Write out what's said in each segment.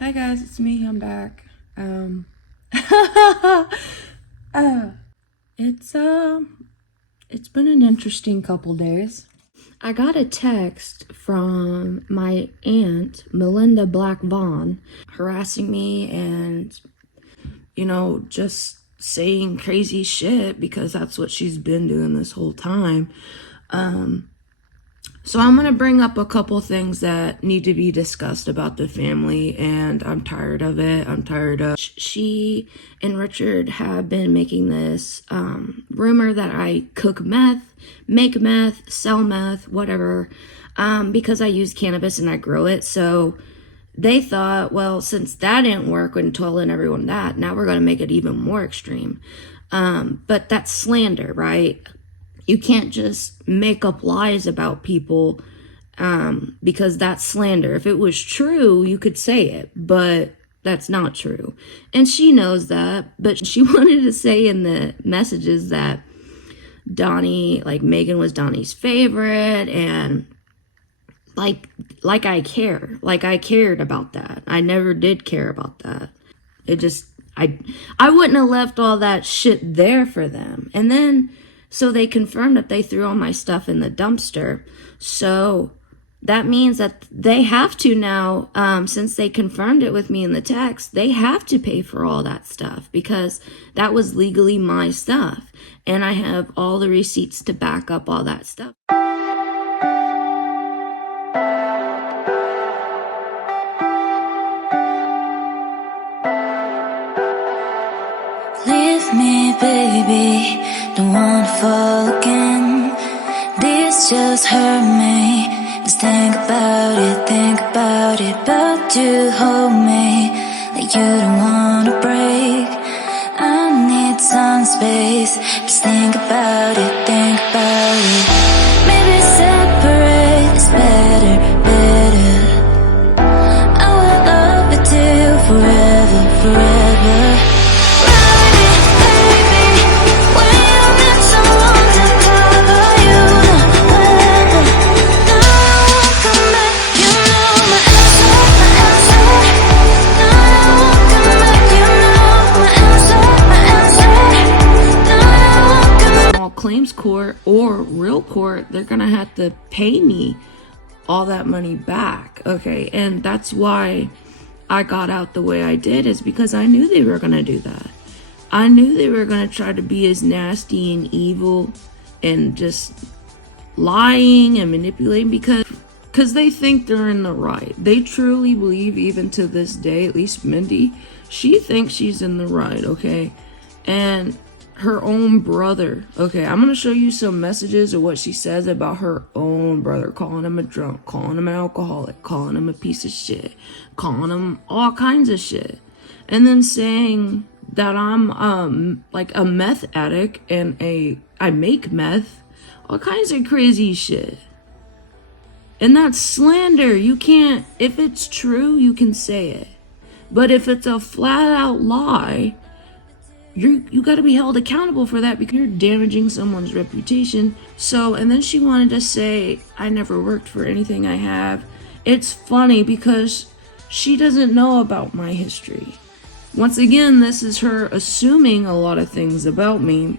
Hi guys, it's me. I'm back. It's it's been an interesting couple days. I got a text from my aunt, Melinda Vaughn, harassing me and, just saying crazy shit because that's what she's been doing this whole time. So I'm going to bring up a couple things that need to be discussed about the family, and I'm tired of it. I'm tired of she and Richard have been making this rumor that I cook meth, make meth, sell meth, whatever, because I use cannabis and I grow it. So they thought, well, since that didn't work when telling everyone that, now we're going to make it even more extreme. But that's slander, right? You can't just make up lies about people because that's slander. If it was true, you could say it, but that's not true. And she knows that, but she wanted to say in the messages that Donnie, like Megan was Donnie's favorite, and like I care. Like I cared about that. I never did care about that. It just, I wouldn't have left all that shit there for them. And then, so they confirmed that they threw all my stuff in the dumpster. So that means that they have to now, since they confirmed it with me in the text, they have to pay for all that stuff because that was legally my stuff. And I have all the receipts to back up all that stuff. Leave me, baby, don't wanna fall again. This just hurt me. Just think about it, but you hold me like you don't wanna break. I need some space. Just think about it. Maybe separate is better. I will love you till forever. Claims court or real court, they're gonna have to pay me all that money back. Okay, and that's why I got out the way I did, is because I knew they were gonna do that. I knew they were gonna try to be as nasty and evil and just lying and manipulating because they think they're in the right. They truly believe, even to this day, at least Mindy, she thinks she's in the right. Okay, and her own brother. Okay, I'm gonna show you some messages of what she says about her own brother, calling him a drunk, calling him an alcoholic, calling him a piece of shit, calling him all kinds of shit, and then saying that I'm like a meth addict and I make meth, all kinds of crazy shit. And that's slander. You can't, if it's true, you can say it, but if it's a flat out lie, you got to be held accountable for that because you're damaging someone's reputation. So, and then she wanted to say, I never worked for anything I have. It's funny because she doesn't know about my history. Once again, this is her assuming a lot of things about me.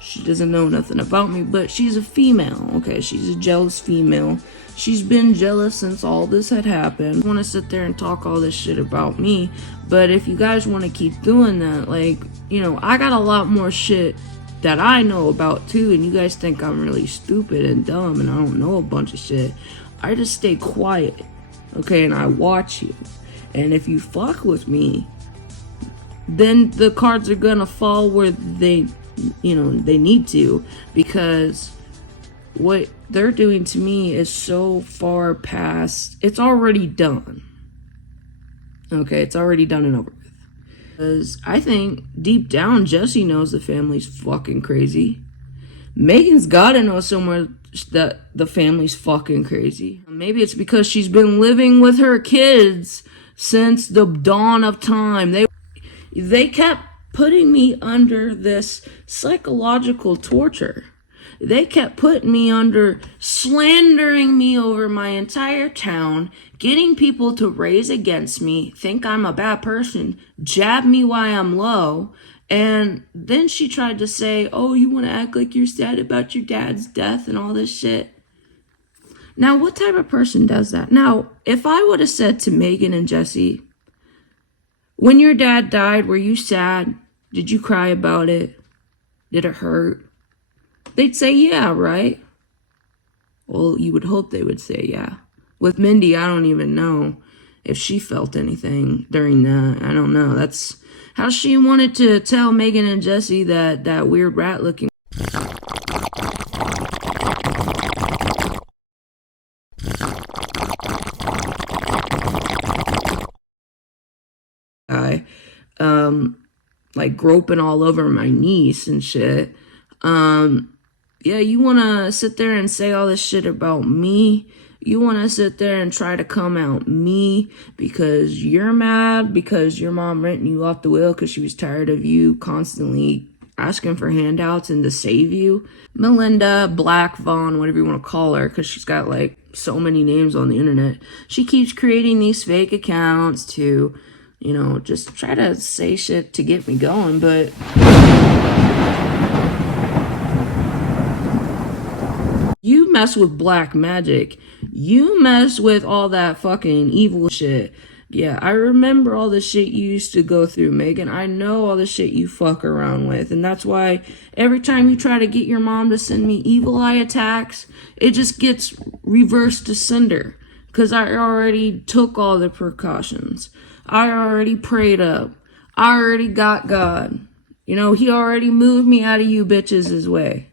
She doesn't know nothing about me, but she's a female. Okay, she's a jealous female. She's been jealous since all this had happened. I want to sit there and talk all this shit about me, but if you guys want to keep doing that, like, I got a lot more shit that I know about too, and you guys think I'm really stupid and dumb and I don't know a bunch of shit. I just stay quiet, okay, and I watch you. And if you fuck with me, then the cards are gonna fall where they need to, because what they're doing to me is so far past. It's already done. Okay, it's already done and over with. Because I think deep down Jesse knows the family's fucking crazy. Megan's gotta know somewhere that the family's fucking crazy. Maybe it's because she's been living with her kids since the dawn of time. They kept putting me under this psychological torture. They kept putting me under, slandering me over my entire town, getting people to raise against me, think I'm a bad person, jab me while I'm low. And then she tried to say, oh, you want to act like you're sad about your dad's death and all this shit. Now, what type of person does that? Now, if I would have said to Megan and Jesse, when your dad died, were you sad? Did you cry about it? Did it hurt? They'd say, yeah, right? Well, you would hope they would say, yeah. With Mindy, I don't even know if she felt anything during that. I don't know. That's how she wanted to tell Megan and Jesse that weird rat looking guy, like groping all over my niece and shit. Yeah, you want to sit there and say all this shit about me. You want to sit there and try to come out me because you're mad because your mom renting you off the wheel because she was tired of you constantly asking for handouts and to save you. Melinda, Black, Vaughn, whatever you want to call her, because she's got like so many names on the internet. She keeps creating these fake accounts to, you know, just try to say shit to get me going, but you mess with black magic. You mess with all that fucking evil shit. Yeah, I remember all the shit you used to go through, Megan. I know all the shit you fuck around with. And that's why every time you try to get your mom to send me evil eye attacks, it just gets reversed to sender. Because I already took all the precautions. I already prayed up. I already got God. You know, he already moved me out of you bitches' way.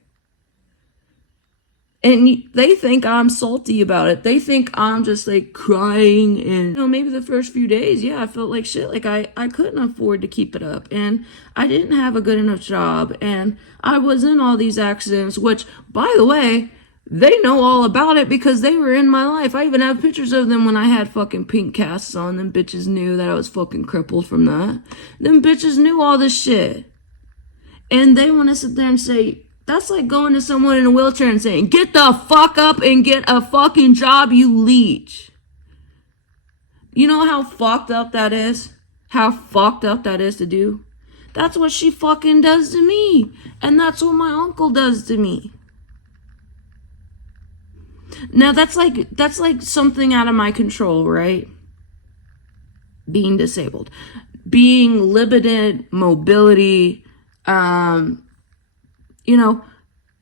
And they think I'm salty about it. They think I'm just like crying and, you know, maybe the first few days, yeah, I felt like shit. Like I couldn't afford to keep it up. And I didn't have a good enough job. And I was in all these accidents, which, by the way, they know all about it because they were in my life. I even have pictures of them when I had fucking pink casts on. Them bitches knew that I was fucking crippled from that. Them bitches knew all this shit. And they want to sit there and say, that's like going to someone in a wheelchair and saying, get the fuck up and get a fucking job, you leech. You know how fucked up that is? How fucked up that is to do? That's what she fucking does to me. And that's what my uncle does to me. Now that's like something out of my control, right? Being disabled. Being limited mobility, you know,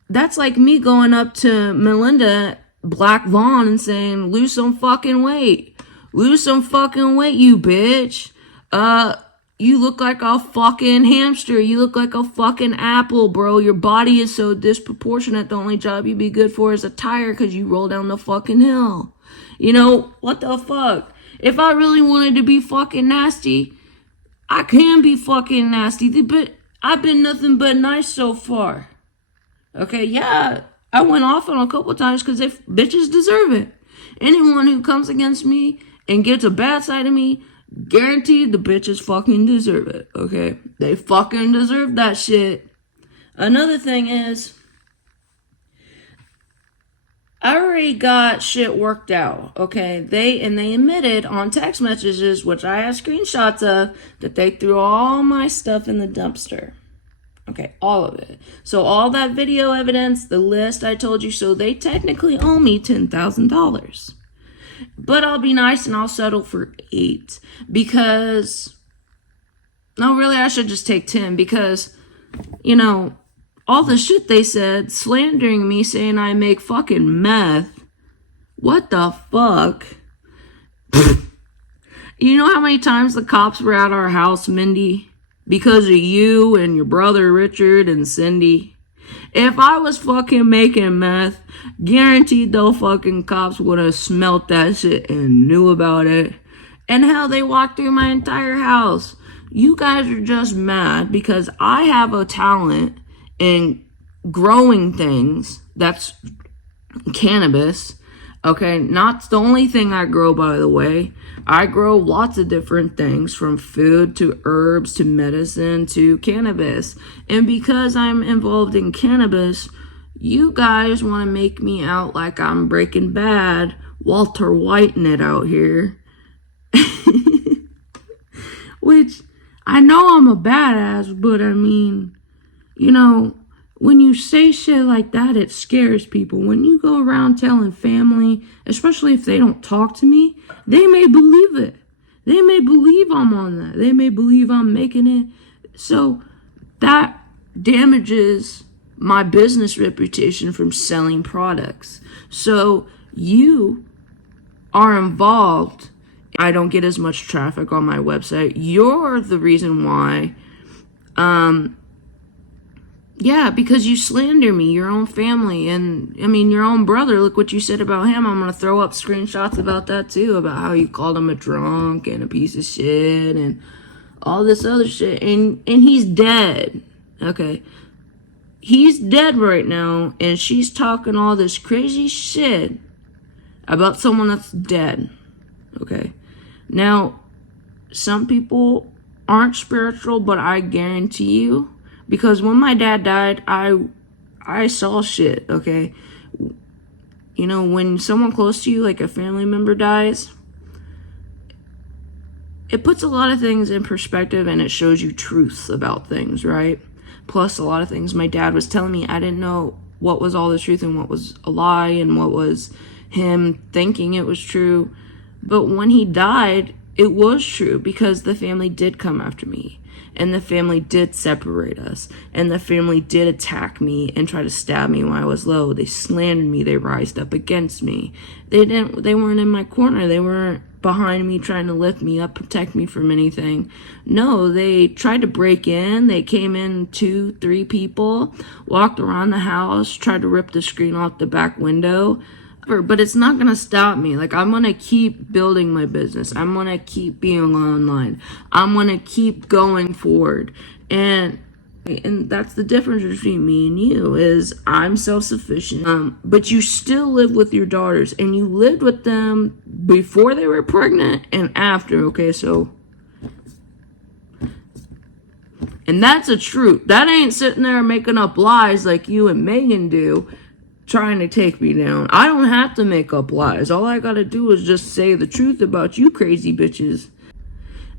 that's like me going up to Melinda, Black Vaughn, and saying, lose some fucking weight. Lose some fucking weight, you bitch. You look like a fucking hamster. You look like a fucking apple, bro. Your body is so disproportionate. The only job you'd be good for is a tire because you roll down the fucking hill. You know, what the fuck? If I really wanted to be fucking nasty, I can be fucking nasty. But I've been nothing but nice so far. Okay, yeah, I went off on a couple times because if bitches deserve it. Anyone who comes against me and gets a bad side of me, guaranteed the bitches fucking deserve it, okay? They fucking deserve that shit. Another thing is, I already got shit worked out, okay? They admitted on text messages, which I have screenshots of, that they threw all my stuff in the dumpster. Okay, all of it. So all that video evidence, the list I told you, so they technically owe me $10,000. But I'll be nice and I'll settle for 8 because, no, really, I should just take 10 because, you know, all the shit they said, slandering me, saying I make fucking meth. What the fuck? You know how many times the cops were at our house, Mindy? Because of you and your brother Richard and Cindy. If I was fucking making meth, guaranteed those fucking cops would have smelt that shit and knew about it. And how they walked through my entire house. You guys are just mad because I have a talent in growing things. That's cannabis. Okay, not the only thing I grow, by the way. I grow lots of different things, from food to herbs to medicine to cannabis. And because I'm involved in cannabis, You guys want to make me out like I'm Breaking Bad, Walter Whiteing it out here. Which, I know I'm a badass, but I mean, you know, when you say shit like that, it scares people. When you go around telling family, especially if they don't talk to me, they may believe it. They may believe I'm on that. They may believe I'm making it. So that damages my business reputation from selling products. So you are involved. I don't get as much traffic on my website. You're the reason why. Yeah, because you slander me, your own family, and I mean your own brother. Look what you said about him. I'm gonna throw up screenshots about that too, about how you called him a drunk and a piece of shit and all this other shit. And he's dead. Okay. He's dead right now, and she's talking all this crazy shit about someone that's dead. Okay. Now, some people aren't spiritual, but I guarantee you, because when my dad died, I saw shit, okay? You know, when someone close to you, like a family member dies, it puts a lot of things in perspective and it shows you truths about things, right? Plus, a lot of things my dad was telling me, I didn't know what was all the truth and what was a lie and what was him thinking it was true. But when he died, it was true because the family did come after me. And the family did separate us. And the family did attack me and try to stab me when I was low. They slandered me. They rised up against me. They weren't in my corner. They weren't behind me trying to lift me up, protect me from anything. No, they tried to break in. They came in 2-3 people, walked around the house, tried to rip the screen off the back window. But it's not going to stop me. Like, I'm going to keep building my business. I'm going to keep being online. I'm going to keep going forward. And that's the difference between me and you, is I'm self-sufficient. But you still live with your daughters. And you lived with them before they were pregnant and after. Okay, so... And that's a truth. That ain't sitting there making up lies like you and Megan do, trying to take me down. I don't have to make up lies. All I gotta do is just say the truth about you crazy bitches.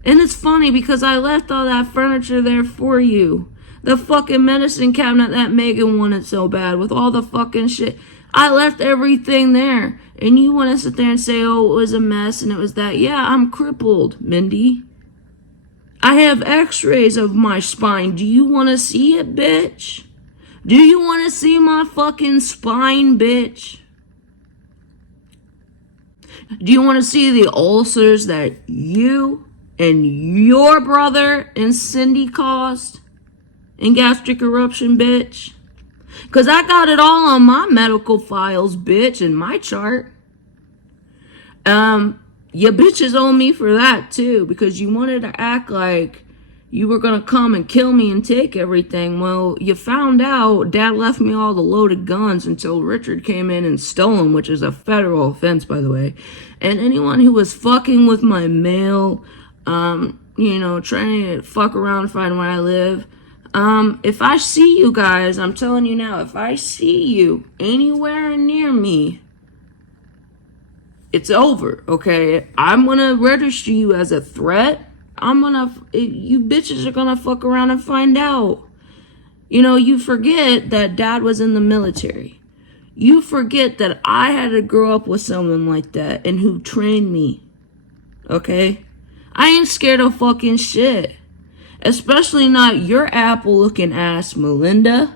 And it's funny because I left all that furniture there for you. The fucking medicine cabinet that Megan wanted so bad with all the fucking shit. I left everything there. And you want to sit there and say, oh, it was a mess and it was that. Yeah, I'm crippled, Mindy. I have x-rays of my spine. Do you want to see it, bitch? Do you want to see my fucking spine, bitch? Do you want to see the ulcers that you and your brother and Cindy caused? And gastric eruption, bitch? Because I got it all on my medical files, bitch, and my chart. You bitches owe me for that, too, because you wanted to act like you were going to come and kill me and take everything. Well, you found out Dad left me all the loaded guns until Richard came in and stole them, which is a federal offense, by the way. And anyone who was fucking with my mail, you know, trying to fuck around and find where I live, if I see you guys, I'm telling you now, if I see you anywhere near me, it's over, okay? I'm gonna register you as a threat. You bitches are gonna fuck around and find out. You know, you forget that Dad was in the military. You forget that I had to grow up with someone like that and who trained me, okay? I ain't scared of fucking shit. Especially not your apple-looking ass, Melinda.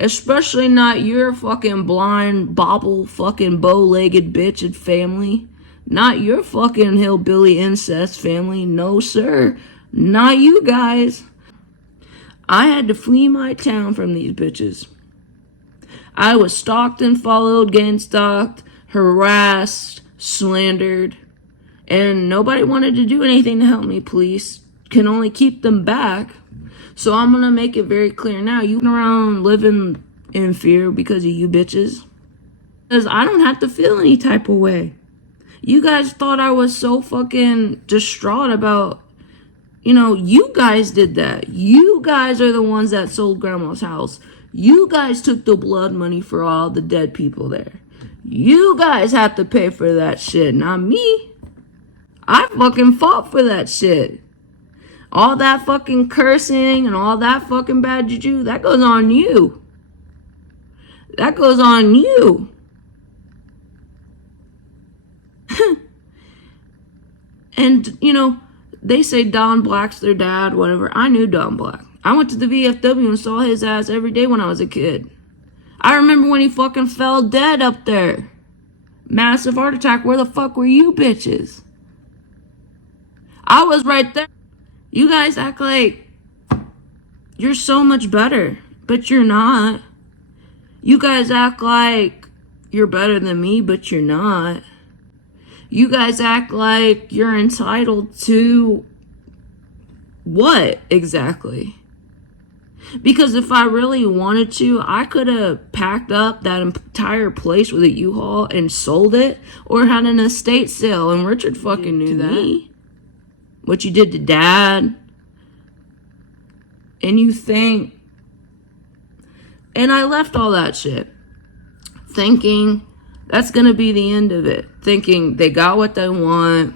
Especially not your fucking blind, bobble, fucking bow-legged bitch and family. Not your fucking hillbilly incest family. No, sir. Not you guys. I had to flee my town from these bitches. I was stalked and followed, getting stalked, harassed, slandered, and nobody wanted to do anything to help me. Police can only keep them back. So I'm gonna make it very clear now. You went around living in fear because of you bitches. Because I don't have to feel any type of way. You guys thought I was so fucking distraught about, you know, you guys did that. You guys are the ones that sold Grandma's house. You guys took the blood money for all the dead people there. You guys have to pay for that shit, not me. I fucking fought for that shit. All that fucking cursing and all that fucking bad juju, that goes on you. That goes on you. And, you know, they say Don Black's their dad, whatever. I knew Don Black. I went to the VFW and saw his ass every day when I was a kid. I remember when he fucking fell dead up there. Massive heart attack. Where the fuck were you bitches? I was right there. You guys act like you're so much better, but you're not. You guys act like you're better than me, but you're not. You guys act like you're entitled to what exactly? Because if I really wanted to, I could have packed up that entire place with a U-Haul and sold it, or had an estate sale, and Richard fucking knew that. What you did to Dad. And you think... And I left all that shit thinking that's gonna be the end of it. Thinking they got what they want.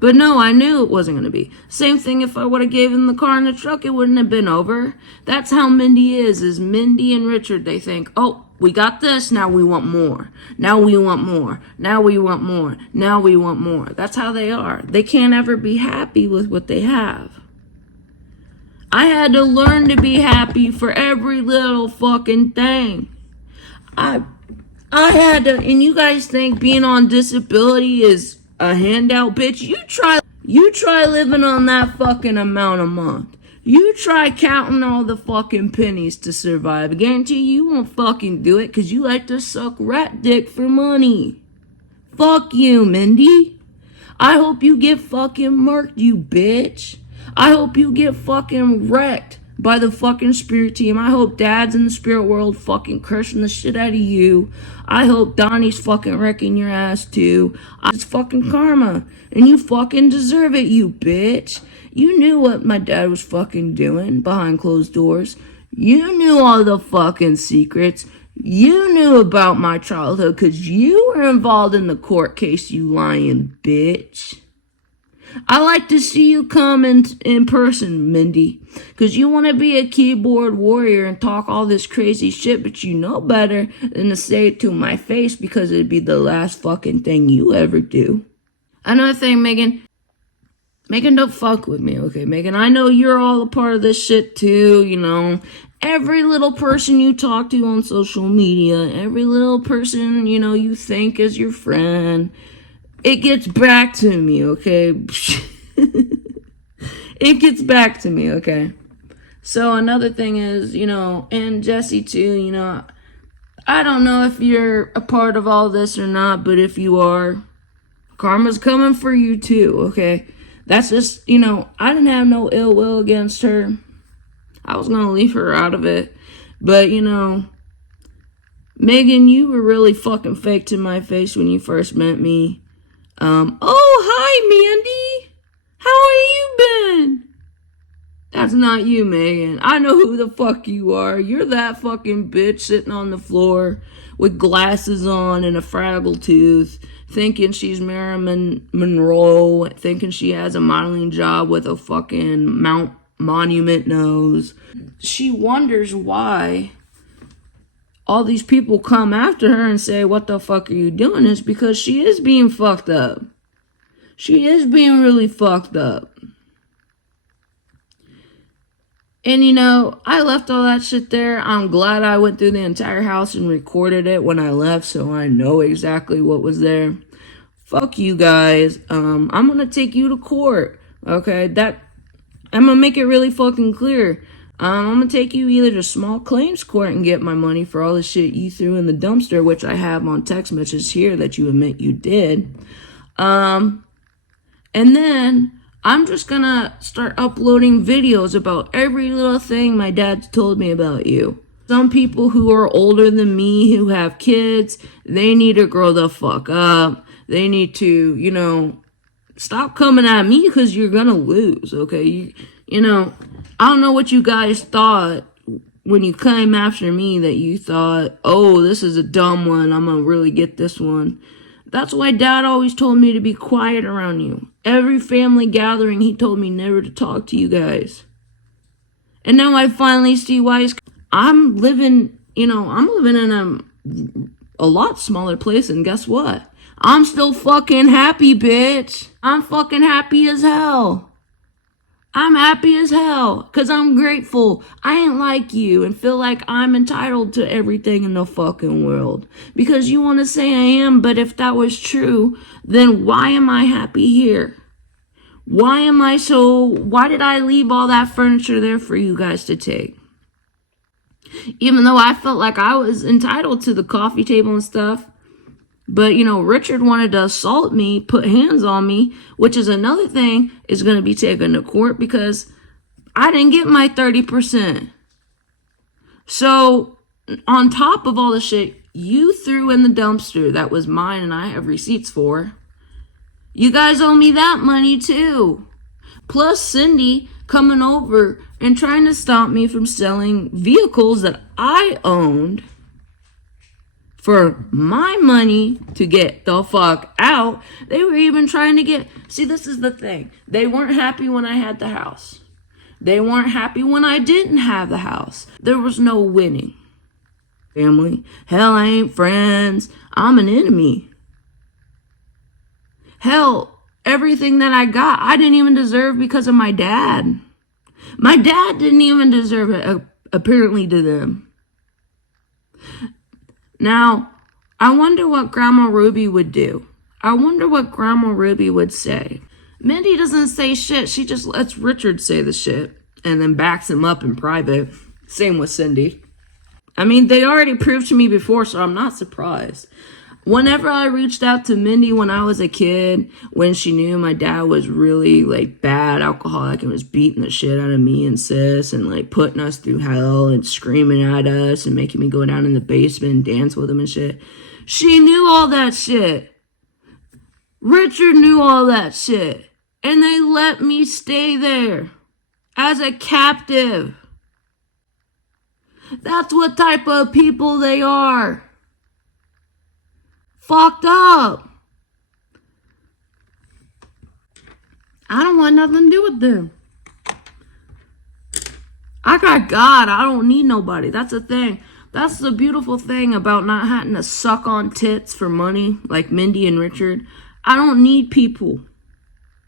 But no, I knew it wasn't gonna be. Same thing if I would have gave them the car and the truck, it wouldn't have been over. That's how Mindy is Mindy and Richard, they think, oh, we got this, now we want more. Now we want more. Now we want more. Now we want more. That's how they are. They can't ever be happy with what they have. I had to learn to be happy for every little fucking thing. I had to, and you guys think being on disability is a handout, bitch. You try living on that fucking amount a month. You try counting all the fucking pennies to survive. I guarantee you won't fucking do it because you like to suck rat dick for money. Fuck you, Mindy. I hope you get fucking murked, you bitch. I hope you get fucking wrecked by the fucking spirit team. I hope Dad's in the spirit world fucking cursing the shit out of you. I hope Donnie's fucking wrecking your ass too. It's fucking karma. And you fucking deserve it, you bitch. You knew what my dad was fucking doing behind closed doors. You knew all the fucking secrets. You knew about my childhood because you were involved in the court case, you lying bitch. I like to see you come in person, Mindy, because you want to be a keyboard warrior and talk all this crazy shit, but you know better than to say it to my face because it'd be the last fucking thing you ever do. Another thing, Megan, don't fuck with me, okay, Megan? I know you're all a part of this shit too, you know. Every little person you talk to on social media, every little person, you know, you think is your friend, it gets back to me, okay? It gets back to me, okay? So another thing is, you know, and Jesse too, you know, I don't know if you're a part of all this or not, but if you are, karma's coming for you too, okay? That's just, you know, I didn't have no ill will against her. I was gonna leave her out of it. But, you know, Megan, you were really fucking fake to my face when you first met me. Oh, hi, Mandy. How are you been? That's not you, Megan. I know who the fuck you are. You're that fucking bitch sitting on the floor with glasses on and a fraggle tooth, thinking she's Marilyn Monroe, thinking she has a modeling job with a fucking Mount Monument nose. She wonders why all these people come after her and say, what the fuck are you doing? Is because she is being fucked up. She is being really fucked up. And you know, I left all that shit there. I'm glad I went through the entire house and recorded it when I left, so I know exactly what was there. Fuck you guys. I'm gonna take you to court. Okay, I'm gonna make it really fucking clear. I'm gonna take you either to small claims court and get my money for all the shit you threw in the dumpster, which I have on text messages here that you admit you did. And then I'm just gonna start uploading videos about every little thing my dad told me about you. Some people who are older than me, who have kids, they need to grow the fuck up. They need to, you know, stop coming at me because you're gonna lose, okay? You know, I don't know what you guys thought when you came after me that you thought, oh, this is a dumb one, I'm gonna really get this one. That's why Dad always told me to be quiet around you. Every family gathering, he told me never to talk to you guys. And now I finally see why I'm living in a lot smaller place, and guess what? I'm still fucking happy, bitch. I'm fucking happy as hell. I'm happy as hell, because I'm grateful. I ain't like you and feel like I'm entitled to everything in the fucking world. Because you want to say I am, but if that was true, then why am I happy here? Why did I leave all that furniture there for you guys to take? Even though I felt like I was entitled to the coffee table and stuff. But, Richard wanted to assault me, put hands on me, which is another thing is going to be taken to court because I didn't get my 30%. So, on top of all the shit you threw in the dumpster that was mine and I have receipts for, you guys owe me that money too. Plus Cindy coming over and trying to stop me from selling vehicles that I owned for my money to get the fuck out. They were even trying to see, this is the thing. They weren't happy when I had the house. They weren't happy when I didn't have the house. There was no winning. Family, hell, I ain't friends. I'm an enemy. Hell, everything that I got, I didn't even deserve because of my dad. My dad didn't even deserve it, apparently, to them. Now, I wonder what Grandma Ruby would do. I wonder what Grandma Ruby would say. Mindy doesn't say shit. She just lets Richard say the shit and then backs him up in private. Same with Cindy. I mean, they already proved to me before, so I'm not surprised. Whenever I reached out to Mindy when I was a kid, when she knew my dad was really, bad alcoholic and was beating the shit out of me and sis and, putting us through hell and screaming at us and making me go down in the basement and dance with him and shit, she knew all that shit. Richard knew all that shit. And they let me stay there as a captive. That's what type of people they are. Fucked up. I don't want nothing to do with them. I got God. I don't need nobody. That's the thing. That's the beautiful thing about not having to suck on tits for money like Mindy and Richard. I don't need people.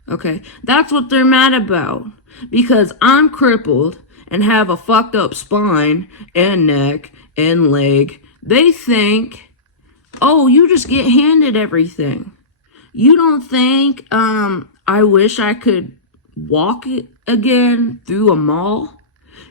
Okay? That's what they're mad about. Because I'm crippled and have a fucked up spine and neck and leg. They think, oh, you just get handed everything. You don't think, I wish I could walk again through a mall?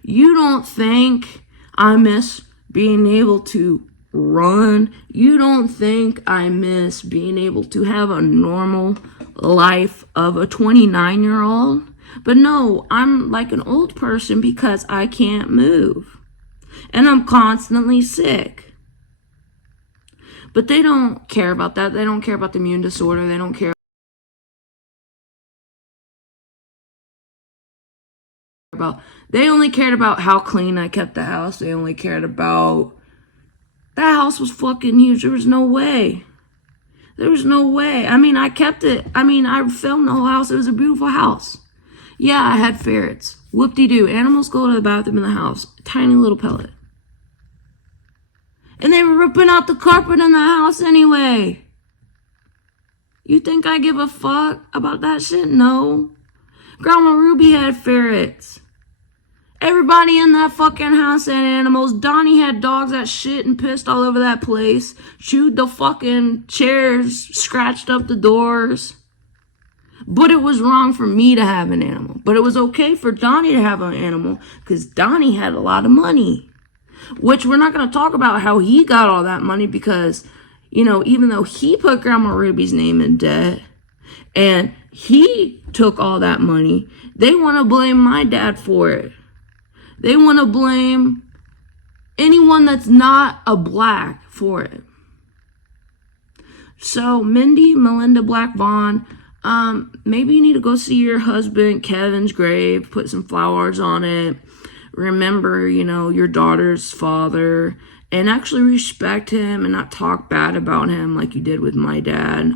You don't think I miss being able to run? You don't think I miss being able to have a normal life of a 29-year-old? But no, I'm like an old person because I can't move. And I'm constantly sick. But they don't care about that. They don't care about the immune disorder. They don't care about... They only cared about how clean I kept the house. They only cared about... That house was fucking huge. There was no way. There was no way. I mean, I kept it. I mean, I filmed the whole house. It was a beautiful house. Yeah, I had ferrets. Whoop-de-doo. Animals go to the bathroom in the house. Tiny little pellet. And they were ripping out the carpet in the house anyway. You think I give a fuck about that shit? No. Grandma Ruby had ferrets. Everybody in that fucking house had animals. Donnie had dogs that shit and pissed all over that place. Chewed the fucking chairs. Scratched up the doors. But it was wrong for me to have an animal. But it was okay for Donnie to have an animal because Donnie had a lot of money. Which we're not going to talk about how he got all that money because, you know, even though he put Grandma Ruby's name in debt and he took all that money, they want to blame my dad for it. They want to blame anyone that's not a black for it. So, Mindy, Melinda, Black, Vaughn, maybe you need to go see your husband Kevin's grave, put some flowers on it. remember, your daughter's father and actually respect him and not talk bad about him like you did with my dad.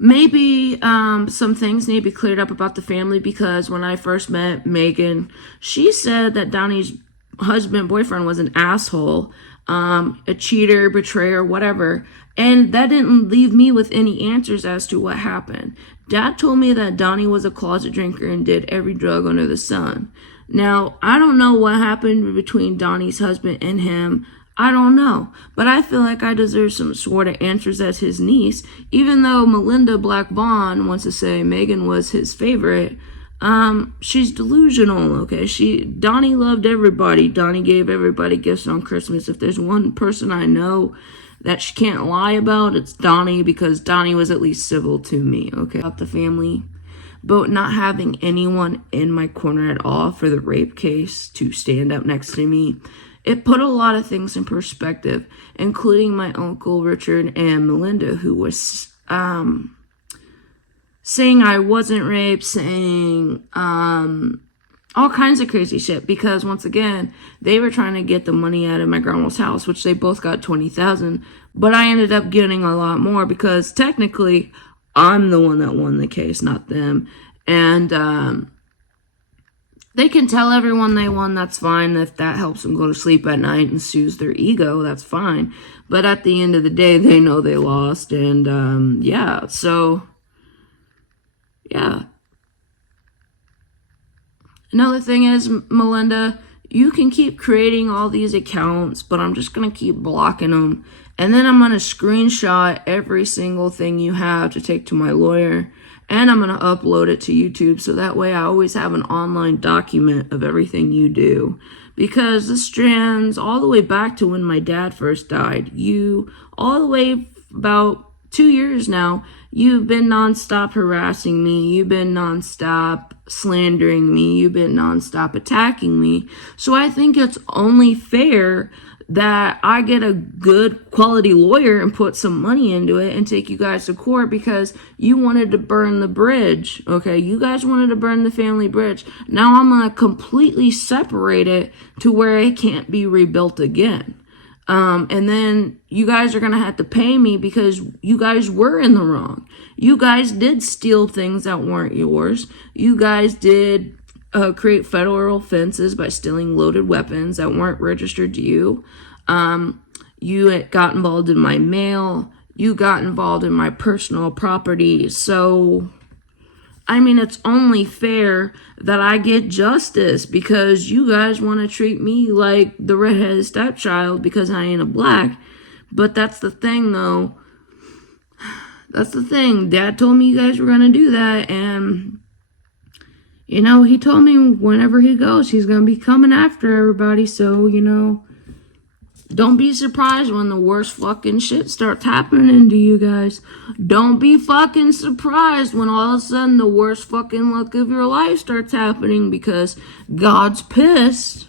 Maybe some things need to be cleared up about the family, because when I first met Megan, she said that Donnie's boyfriend was an asshole, a cheater, betrayer, whatever. And that didn't leave me with any answers as to what happened. Dad told me that Donnie was a closet drinker and did every drug under the sun. Now, I don't know what happened between Donnie's husband and him. I don't know. But I feel like I deserve some sort of answers as his niece, even though Melinda Vaughn wants to say Megan was his favorite. She's delusional, okay? Donnie loved everybody. Donnie gave everybody gifts on Christmas. If there's one person I know that she can't lie about, it's Donnie, because Donnie was at least civil to me, okay? About the family. But not having anyone in my corner at all for the rape case to stand up next to me, it put a lot of things in perspective, including my uncle Richard and Melinda, who was saying I wasn't raped, saying all kinds of crazy shit, because once again, they were trying to get the money out of my grandma's house, which they both got $20,000, but I ended up getting a lot more because technically I'm the one that won the case, not them. And they can tell everyone they won, that's fine. If that helps them go to sleep at night and soothes their ego, that's fine. But at the end of the day, they know they lost. And yeah, so yeah. Another thing is, Melinda, you can keep creating all these accounts, but I'm just going to keep blocking them. And then I'm going to screenshot every single thing you have to take to my lawyer. And I'm going to upload it to YouTube, so that way I always have an online document of everything you do. Because this strands all the way back to when my dad first died. All the way about 2 years now, you've been nonstop harassing me. You've been nonstop slandering me. You've been nonstop attacking me. So I think it's only fair that I get a good quality lawyer and put some money into it and take you guys to court, because you wanted to burn the bridge, okay? You guys wanted to burn the family bridge. Now I'm going to completely separate it to where it can't be rebuilt again. And then you guys are going to have to pay me because you guys were in the wrong. You guys did steal things that weren't yours. You guys did create federal offenses by stealing loaded weapons that weren't registered to you. You got involved in my mail. You got involved in my personal property. So, I mean, it's only fair that I get justice, because you guys want to treat me like the redheaded stepchild because I ain't a black. But that's the thing, though. That's the thing. Dad told me you guys were going to do that, and he told me whenever he goes, he's going to be coming after everybody. So, don't be surprised when the worst fucking shit starts happening to you guys. Don't be fucking surprised when all of a sudden the worst fucking luck of your life starts happening, because God's pissed.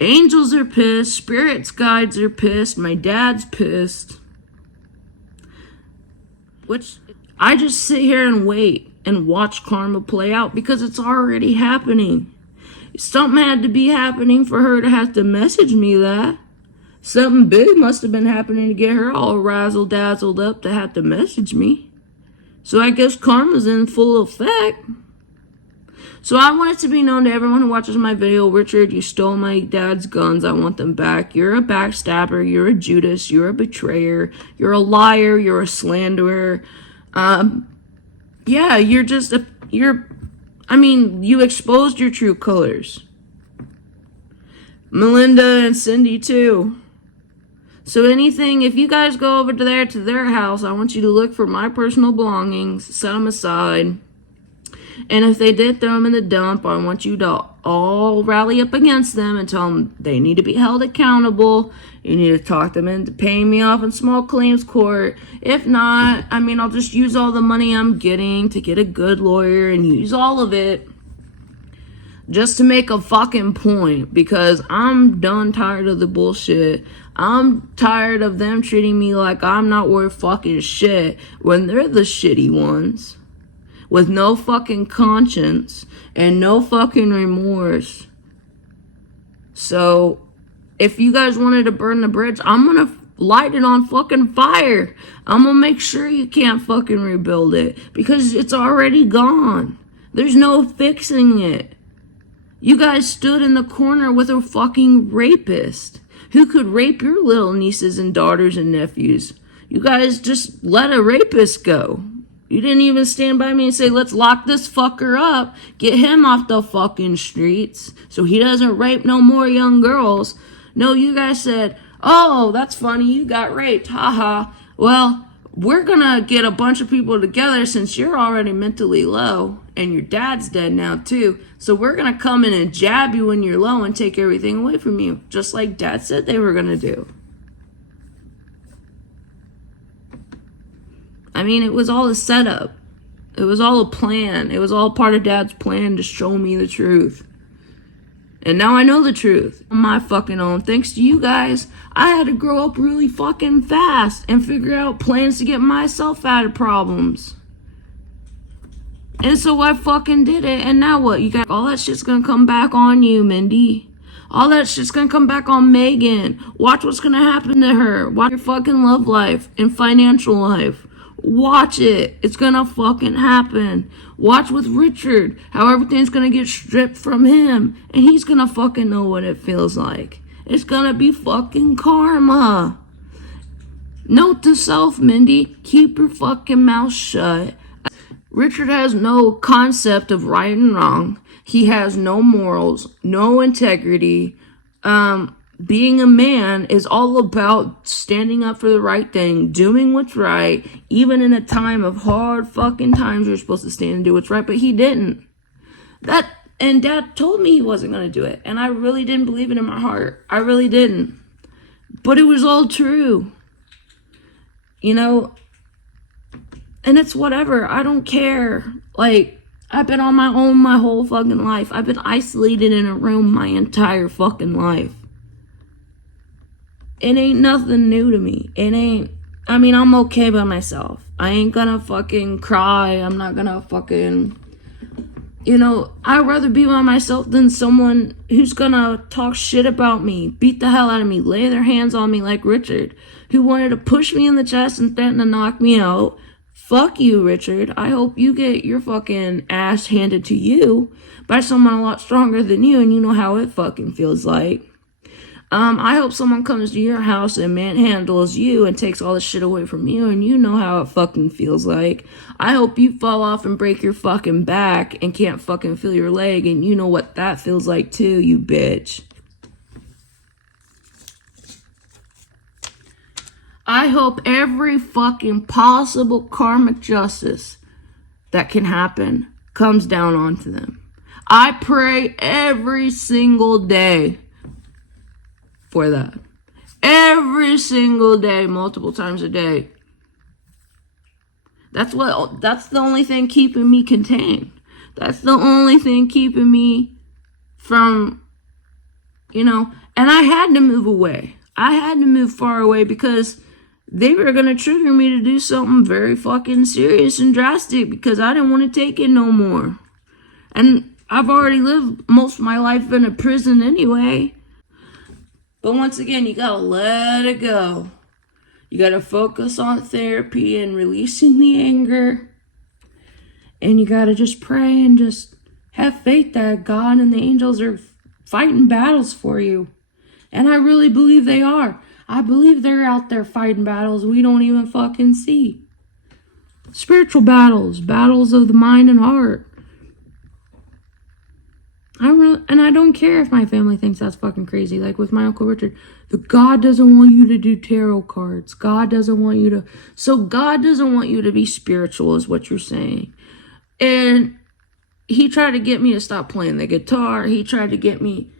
Angels are pissed. Spirits, guides are pissed. My dad's pissed. Which I just sit here and wait and watch karma play out, because it's already happening. Something had to be happening for her to have to message me that. Something big must have been happening to get her all razzle-dazzled up to have to message me. So I guess karma's in full effect. So I want it to be known to everyone who watches my video, Richard, you stole my dad's guns. I want them back. You're a backstabber. You're a Judas. You're a betrayer. You're a liar. You're a slanderer. Yeah, you exposed your true colors. Melinda and Cindy, too. So anything, if you guys go over to their house, I want you to look for my personal belongings, set them aside. And if they did throw them in the dump, I want you to all rally up against them and tell them they need to be held accountable. You need to talk them into paying me off in small claims court. If not, I'll just use all the money I'm getting to get a good lawyer and use all of it just to make a fucking point, because I'm done tired of the bullshit. I'm tired of them treating me like I'm not worth fucking shit when they're the shitty ones. with no fucking conscience and no fucking remorse. So, if you guys wanted to burn the bridge, I'm gonna light it on fucking fire. I'm gonna make sure you can't fucking rebuild it, because it's already gone. There's no fixing it. You guys stood in the corner with a fucking rapist who could rape your little nieces and daughters and nephews. You guys just let a rapist go. You didn't even stand by me and say, let's lock this fucker up, get him off the fucking streets so he doesn't rape no more young girls. No, you guys said, oh, that's funny, you got raped, haha. Well, we're gonna get a bunch of people together since you're already mentally low and your dad's dead now too. So we're gonna come in and jab you when you're low and take everything away from you, just like Dad said they were gonna do. I mean, it was all a setup. It was all a plan. It was all part of Dad's plan to show me the truth. And now I know the truth on my fucking own. Thanks to you guys, I had to grow up really fucking fast and figure out plans to get myself out of problems. And so I fucking did it. And now what? You got all that shit's gonna come back on you, Mindy. All that shit's gonna come back on Megan. Watch what's gonna happen to her. Watch your fucking love life and financial life. Watch it. It's gonna fucking happen. Watch with Richard, how everything's gonna get stripped from him, and he's gonna fucking know what it feels like. It's gonna be fucking karma. Note to self, Mindy, keep your fucking mouth shut. Richard has no concept of right and wrong. He has no morals, no integrity. Being a man is all about standing up for the right thing, doing what's right, even in a time of hard fucking times. You're supposed to stand and do what's right, but he didn't. And Dad told me he wasn't going to do it, and I really didn't believe it in my heart. I really didn't. But it was all true. You know, and it's whatever. I don't care. Like, I've been on my own my whole fucking life. I've been isolated in a room my entire fucking life. It ain't nothing new to me. I'm okay by myself. I ain't gonna fucking cry. I'm not gonna fucking, I'd rather be by myself than someone who's gonna talk shit about me, beat the hell out of me, lay their hands on me like Richard, who wanted to push me in the chest and threaten to knock me out. Fuck you, Richard. I hope you get your fucking ass handed to you by someone a lot stronger than you, and you know how it fucking feels like. I hope someone comes to your house and manhandles you and takes all the shit away from you, and you know how it fucking feels like. I hope you fall off and break your fucking back and can't fucking feel your leg, and you know what that feels like too, you bitch. I hope every fucking possible karmic justice that can happen comes down onto them. I pray every single day for that. Every single day, multiple times a day. That's the only thing keeping me contained. That's the only thing keeping me from, and I had to move away. I had to move far away because they were going to trigger me to do something very fucking serious and drastic because I didn't want to take it no more. And I've already lived most of my life in a prison anyway. But once again, you gotta let it go. You gotta focus on therapy and releasing the anger. And you gotta just pray and just have faith that God and the angels are fighting battles for you. And I really believe they are. I believe they're out there fighting battles we don't even fucking see. Spiritual battles, battles of the mind and heart. And I don't care if my family thinks that's fucking crazy. Like with my Uncle Richard, God doesn't want you to do tarot cards. God doesn't want you to be spiritual is what you're saying. And he tried to get me to stop playing the guitar. He tried to get me.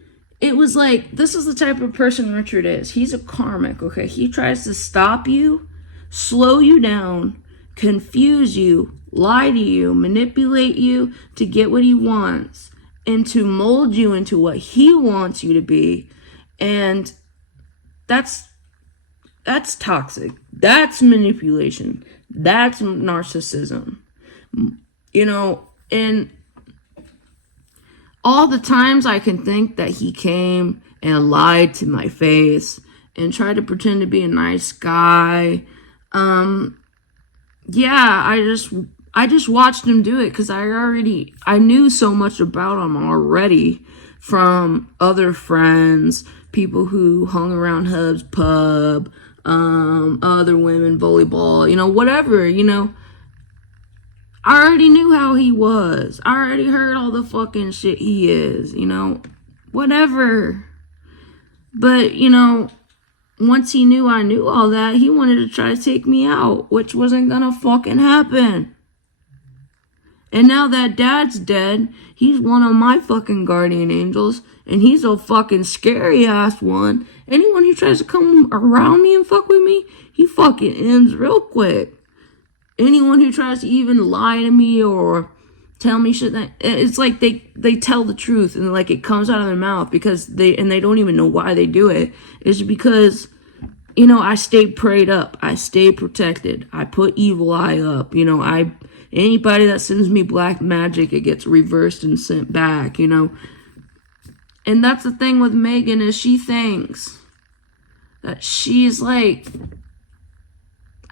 It was like, this is the type of person Richard is. He's a karmic, okay? He tries to stop you, slow you down, confuse you, lie to you, manipulate you to get what he wants, and to mold you into what he wants you to be. And that's toxic. That's manipulation. That's narcissism. You know, and all the times I can think that he came and lied to my face and tried to pretend to be a nice guy. Yeah, I just watched him do it because I knew so much about him already from other friends, people who hung around Hub's pub, other women, volleyball, you know, whatever, you know. I already knew how he was. I already heard all the fucking shit he is, you know, whatever. But, you know, once he knew I knew all that, he wanted to try to take me out, which wasn't gonna fucking happen. And now that Dad's dead, he's one of my fucking guardian angels, and he's a fucking scary ass one. Anyone who tries to come around me and fuck with me, he fucking ends real quick. Anyone who tries to even lie to me or tell me shit, that it's like they tell the truth and like it comes out of their mouth because they don't even know why they do it. It's because, you know, I stay prayed up, I stay protected, I put evil eye up, you know, anybody that sends me black magic, it gets reversed and sent back, you know. And that's the thing with Megan, is she thinks that she's like,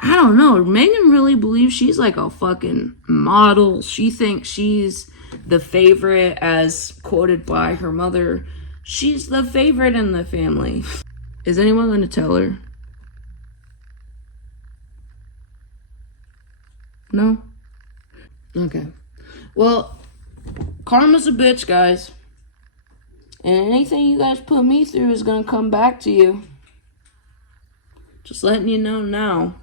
I don't know, Megan really believes she's like a fucking model. She thinks she's the favorite, as quoted by her mother. She's the favorite in the family. Is anyone going to tell her? No? Okay. Well, karma's a bitch, guys. And anything you guys put me through is going to come back to you. Just letting you know now.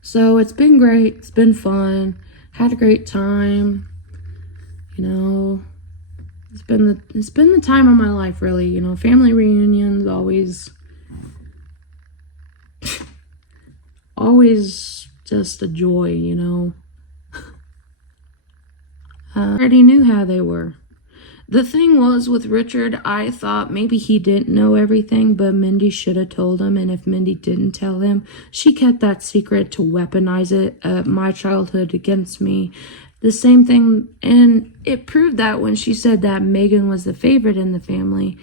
So it's been great. It's been fun. Had a great time. You know, it's been the time of my life, really. You know, family reunions always just a joy, you know. I already knew how they were. The thing was with Richard, I thought maybe he didn't know everything, but Mindy should have told him. And if Mindy didn't tell him, she kept that secret to weaponize it, my childhood, against me. The same thing, and it proved that when she said that Megan was the favorite in the family.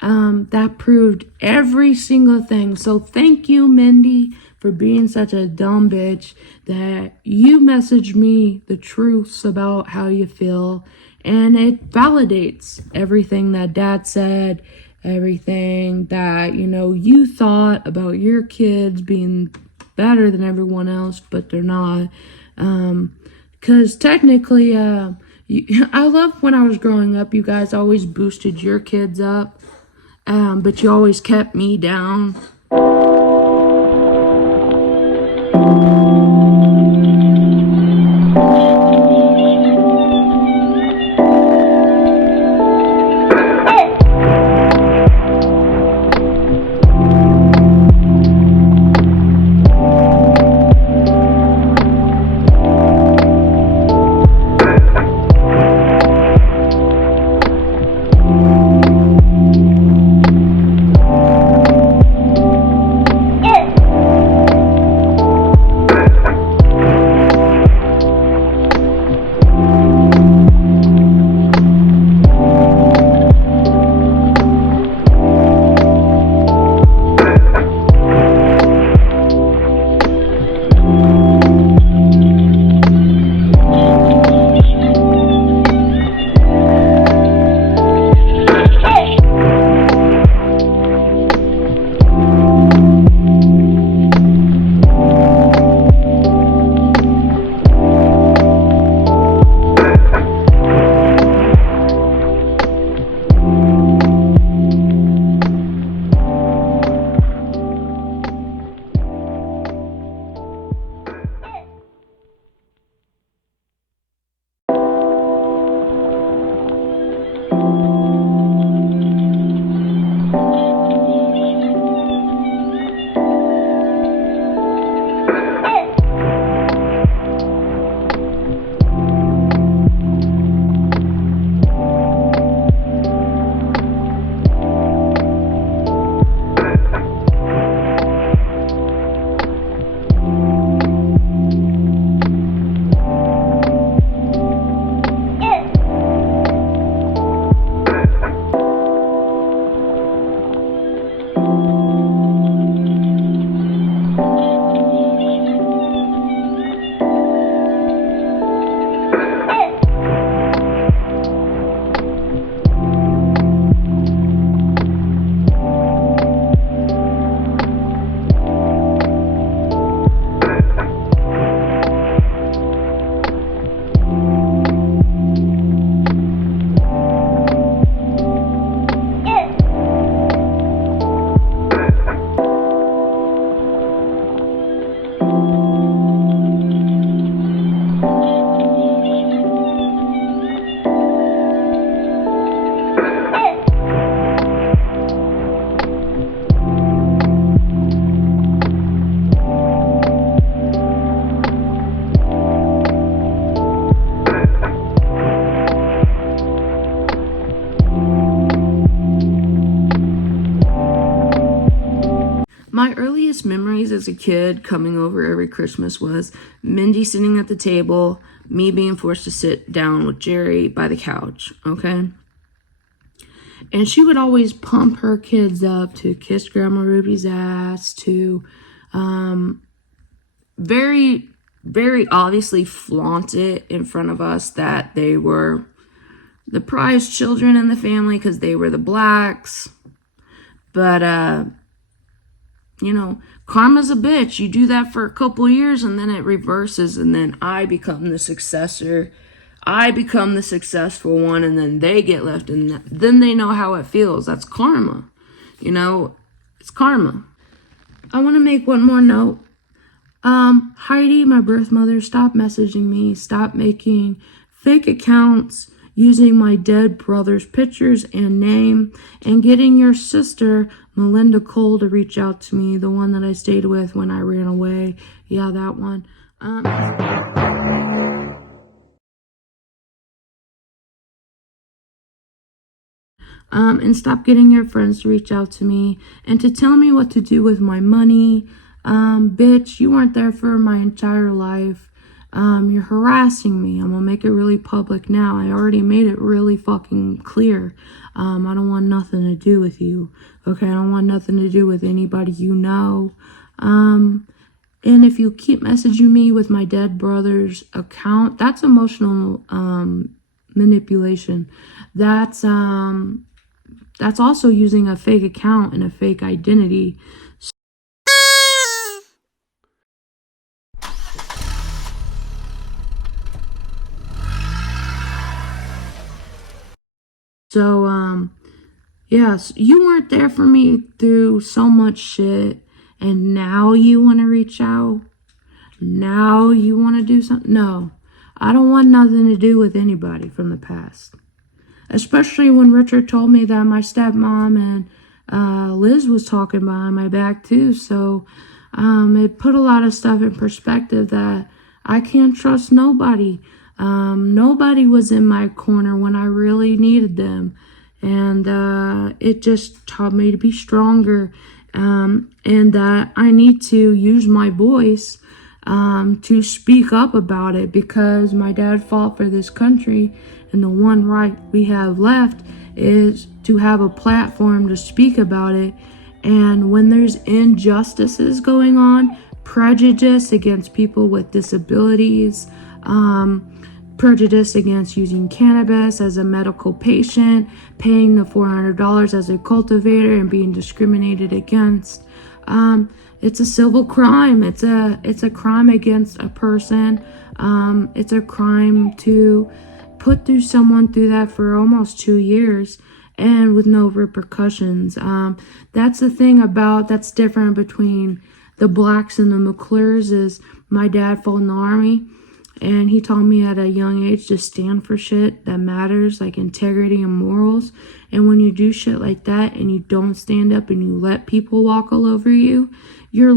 That proved every single thing. So thank you, Mindy, for being such a dumb bitch that you messaged me the truths about how you feel. And it validates everything that Dad said, everything that, you know, you thought about your kids being better than everyone else, but they're not. Because technically, I love when I was growing up, you guys always boosted your kids up, but you always kept me down. memories as a kid coming over every Christmas was Mindy sitting at the table, me being forced to sit down with Jerry by the couch, okay? And she would always pump her kids up to kiss Grandma Ruby's ass, to very, very obviously flaunt it in front of us that they were the prized children in the family because they were the blacks. But, you know, karma's a bitch. You do that for a couple years and then it reverses, and then I become the successor. I become the successful one, and then they get left, and then they know how it feels. That's karma. You know, it's karma. I want to make one more note. Heidi, my birth mother, stop messaging me. Stop making fake accounts using my dead brother's pictures and name, and getting your sister, Melinda Cole, to reach out to me, the one that I stayed with when I ran away. Yeah, that one. And stop getting your friends to reach out to me and to tell me what to do with my money. Bitch, you weren't there for my entire life. You're harassing me. I'm gonna make it really public now. I already made it really fucking clear. I don't want nothing to do with you. Okay, I don't want nothing to do with anybody you know. And if you keep messaging me with my dead brother's account, that's emotional manipulation. That's also using a fake account and a fake identity. So, yes, you weren't there for me through so much shit, and now you want to reach out? Now you want to do something? No, I don't want nothing to do with anybody from the past. Especially when Richard told me that my stepmom and Liz was talking behind my back too. So it put a lot of stuff in perspective that I can't trust nobody. Nobody was in my corner when I really needed them. And it just taught me to be stronger, and that I need to use my voice to speak up about it, because my dad fought for this country, and the one right we have left is to have a platform to speak about it. And when there's injustices going on, prejudice against people with disabilities, prejudice against using cannabis as a medical patient, paying the $400 as a cultivator, and being discriminated against, it's a civil crime. It's a crime against a person. It's a crime to put through someone through that for almost 2 years and with no repercussions. That's the thing that's different between the blacks and the McClures is my dad fought in the army, and he taught me at a young age to stand for shit that matters, like integrity and morals. And when you do shit like that and you don't stand up and you let people walk all over you, you're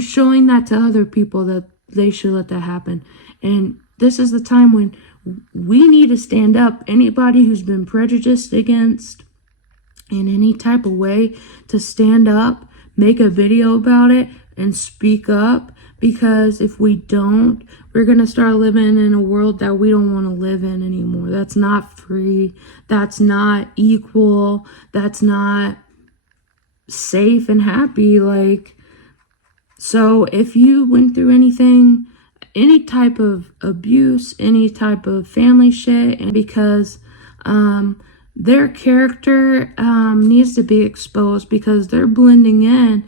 showing that to other people that they should let that happen. And this is the time when we need to stand up. Anybody who's been prejudiced against in any type of way, to stand up, make a video about it, and speak up. Because if we don't, we're going to start living in a world that we don't want to live in anymore. That's not free. That's not equal. That's not safe and happy. So if you went through anything, any type of abuse, any type of family shit, and because their character needs to be exposed, because they're blending in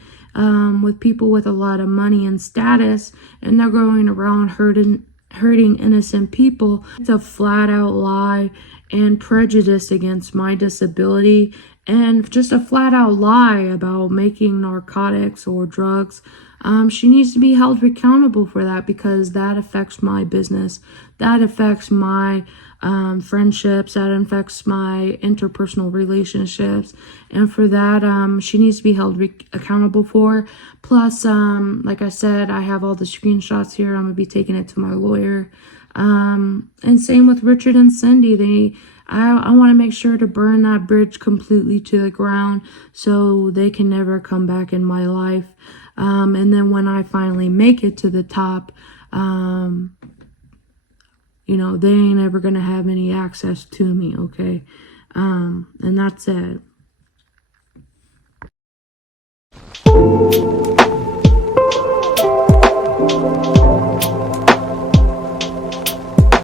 with people with a lot of money and status, and they're going around hurting innocent people. It's a flat out lie and prejudice against my disability, and just a flat out lie about making narcotics or drugs. She needs to be held accountable for that, because that affects my business, that affects my friendships, that affects my interpersonal relationships, and for that she needs to be held accountable for. Plus, like I said, I have all the screenshots here. I'm gonna be taking it to my lawyer, and same with Richard and Cindy. I want to make sure to burn that bridge completely to the ground so they can never come back in my life. And then when I finally make it to the top, you know, they ain't ever gonna have any access to me, okay? And that's it.